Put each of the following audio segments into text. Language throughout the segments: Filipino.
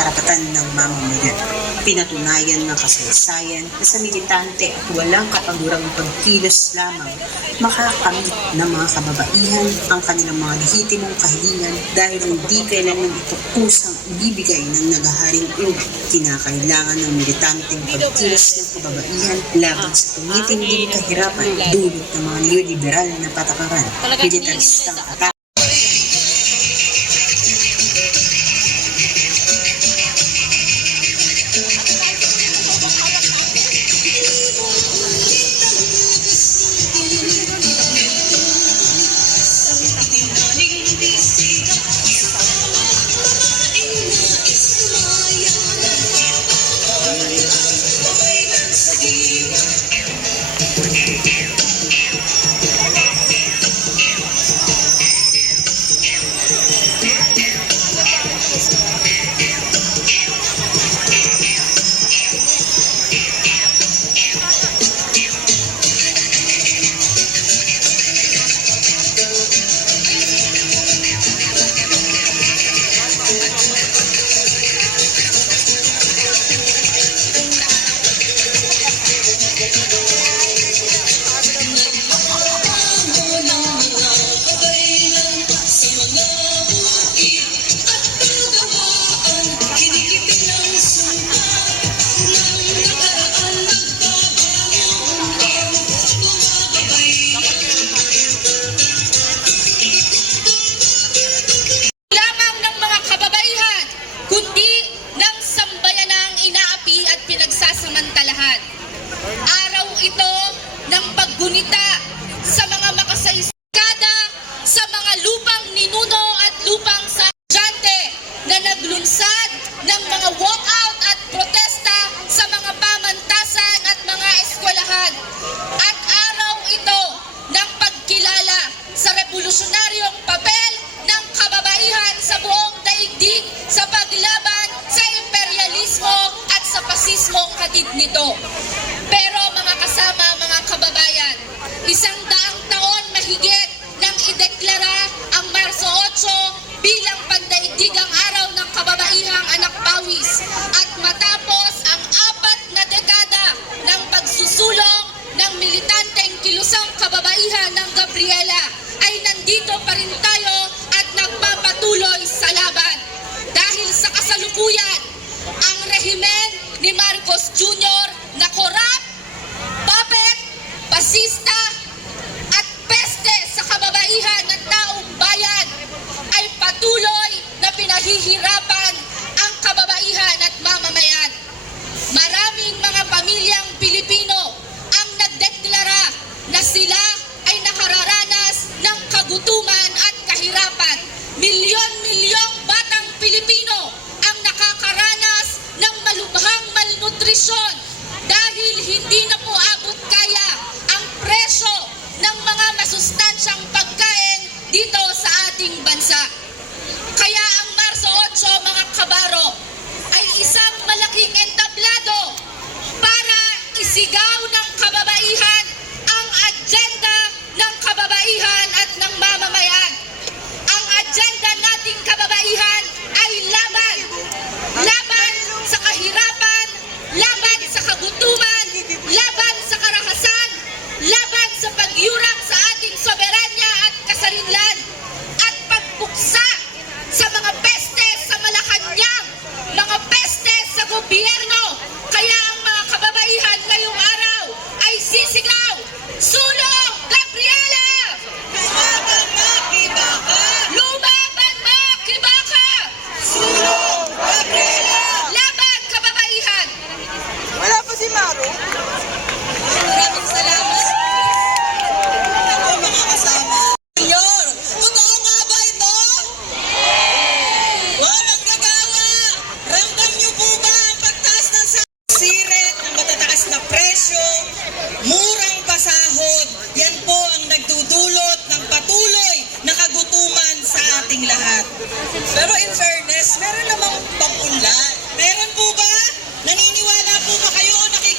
karapatan ng mamamayan. Pinatunayan ng kasaysayan na sa militante at walang kapagurang pagkilos lamang makakamit ng mga kababaihan ang kanilang mga lehitimong kahilingan dahil hindi kailangan itukusang ibibigay ng nagaharing ina. Kinakailangan ng militanteng pagkilos ng kababaihan laban sa tumitinding kahirapan dulot ng mga neoliberal na patakaran, militaristang atake. sa mga makasaysay hindi na po abot kaya ang presyo ng mga masustansyang pagkain dito sa ating bansa. Kaya ang Marso 8, mga kabaro, ay isang malaking entablado para isigaw nating lahat. Pero in fairness, meron namang pag-unla. Meron po ba? Naniniwala po ba kayo o nakikita?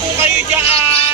po kayo dyan!